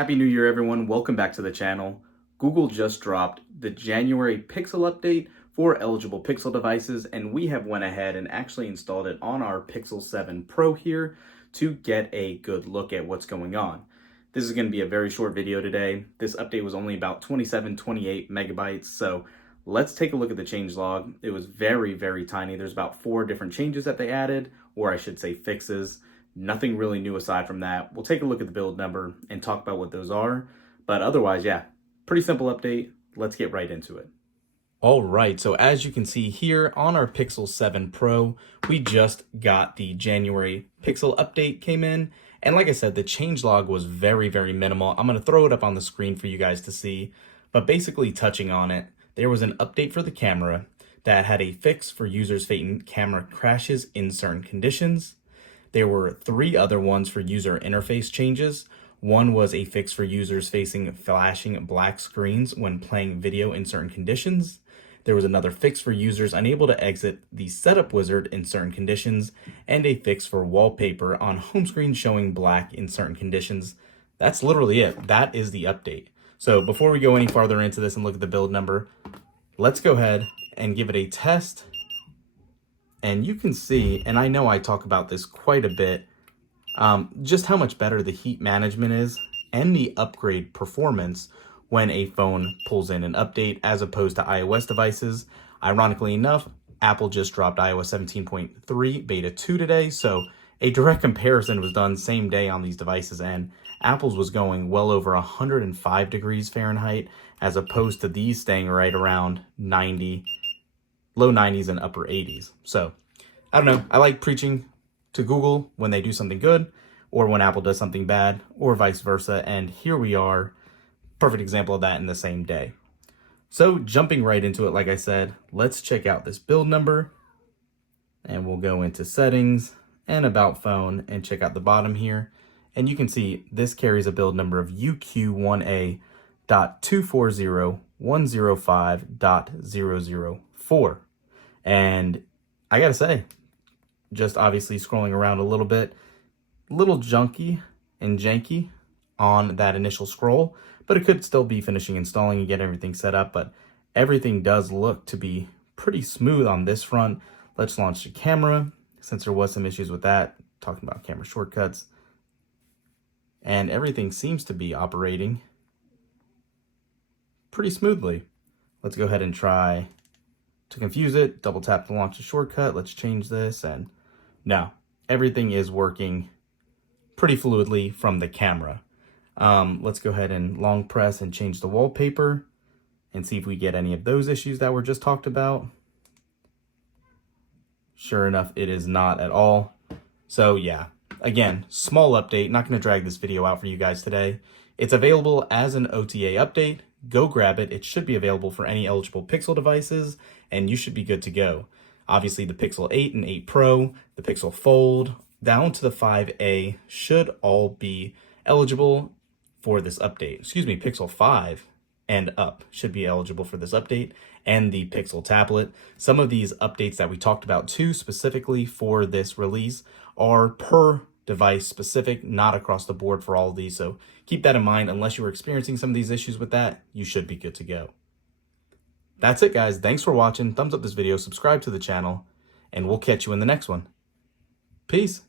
Happy New Year, everyone. Welcome back to the channel. Google just dropped the January Pixel update for eligible Pixel devices, and we have went ahead and actually installed it on our Pixel 7 Pro here to get a good look at what's going on. This is going to be a very short video today. This update was only about 28 megabytes, so let's take a look at the changelog. It was very tiny. There's about 4 different changes that they added, or I should say fixes. Nothing really new aside from that. We'll take a look at the build number and talk about what those are. But otherwise, yeah, pretty simple update. Let's get right into it. All right, so as you can see here on our Pixel 7 Pro, we just got the January Pixel update came in. And like I said, the changelog was very minimal. I'm going to throw it up on the screen for you guys to see. But basically touching on it, there was an update for the camera that had a fix for users facing camera crashes in certain conditions. There were 3 other ones for user interface changes. One was a fix for users facing flashing black screens when playing video in certain conditions. There was another fix for users unable to exit the setup wizard in certain conditions, and a fix for wallpaper on home screen showing black in certain conditions. That's literally it. That is the update. So before we go any farther into this and look at the build number, let's go ahead and give it a test. And you can see, and I know I talk about this quite a bit, just how much better the heat management is and the upgrade performance when a phone pulls in an update as opposed to iOS devices. Ironically enough, Apple just dropped iOS 17.3 beta 2 today, so a direct comparison was done same day on these devices, and Apple's was going well over 105 degrees Fahrenheit as opposed to these staying right around 90, low 90s and upper 80s. So I don't know. I like preaching to Google when they do something good or when Apple does something bad or vice versa. And here we are. Perfect example of that in the same day. So jumping right into it, like I said, let's check out this build number and we'll go into settings and about phone and check out the bottom here. And you can see this carries a build number of UQ1A.240.105.004. And I gotta say, just obviously scrolling around a little bit, little junky and janky on that initial scroll, but it could still be finishing installing and get everything set up. But everything does look to be pretty smooth on this front. Let's launch the camera, since there was some issues with that, talking about camera shortcuts. And everything seems to be operating pretty smoothly. Let's go ahead and try to confuse it. Double tap to launch a shortcut. Let's change this. And no, everything is working pretty fluidly from the camera. Let's go ahead and long press and change the wallpaper and see if we get any of those issues that were just talked about. Sure enough, it is not at all. So yeah, again, small update. Not going to drag this video out for you guys today. It's available as an OTA update. Go grab it. It should be available for any eligible Pixel devices, and you should be good to go. Obviously, the Pixel 8 and 8 Pro, the Pixel Fold, down to the 5A should all be eligible for this update. Excuse me, Pixel 5 and up should be eligible for this update, and the Pixel tablet. Some of these updates that we talked about too, specifically for this release, are per device specific, not across the board for all of these. So keep that in mind. Unless you were experiencing some of these issues with that, you should be good to go. That's it, guys. Thanks for watching. Thumbs up this video, subscribe to the channel, and we'll catch you in the next one. Peace.